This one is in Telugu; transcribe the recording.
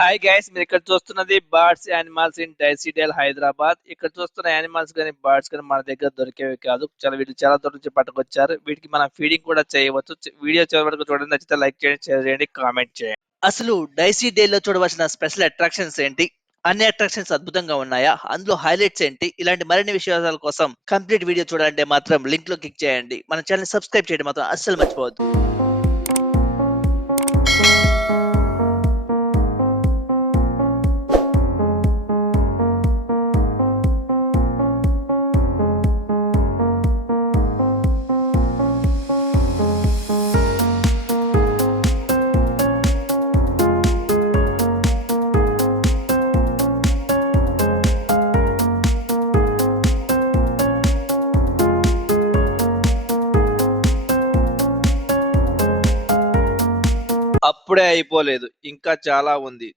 హాయ్ గైస్, మీరు ఇక్కడ చూస్తున్నది బర్డ్స్ యానిమల్స్ ఇన్ డైసిడల్ హైదరాబాద్. ఇక్కడ చూస్తున్న యానిమల్స్ కానీ బర్డ్స్ కానీ మన దగ్గర దొరికేవి కాదు. వీటిని చాలా దూరం నుంచి పట్టుకొచ్చారు. వీటికి మనం ఫీడింగ్ కూడా చేయవచ్చు. వీడియో చివరి వరకు చూడండి. నచ్చితే లైక్ చేయండి, షేర్ చేయండి, కామెంట్ చేయండి. అసలు డైసీ డే లో చూడవలసిన స్పెషల్ అట్రాక్షన్స్ ఏంటి? అన్ని అట్రాక్షన్స్ అద్భుతంగా ఉన్నాయా? అందులో హైలైట్స్ ఏంటి? ఇలాంటి మరిన్ని విషయాల కోసం కంప్లీట్ వీడియో చూడాలంటే మాత్రం లింక్ లో క్లిక్ చేయండి. మన ఛానల్ సబ్స్క్రైబ్ చేయడం మాత్రం అస్సలు మర్చిపోవద్దు. అప్పుడే అయిపోలేదు, ఇంకా చాలా ఉంది.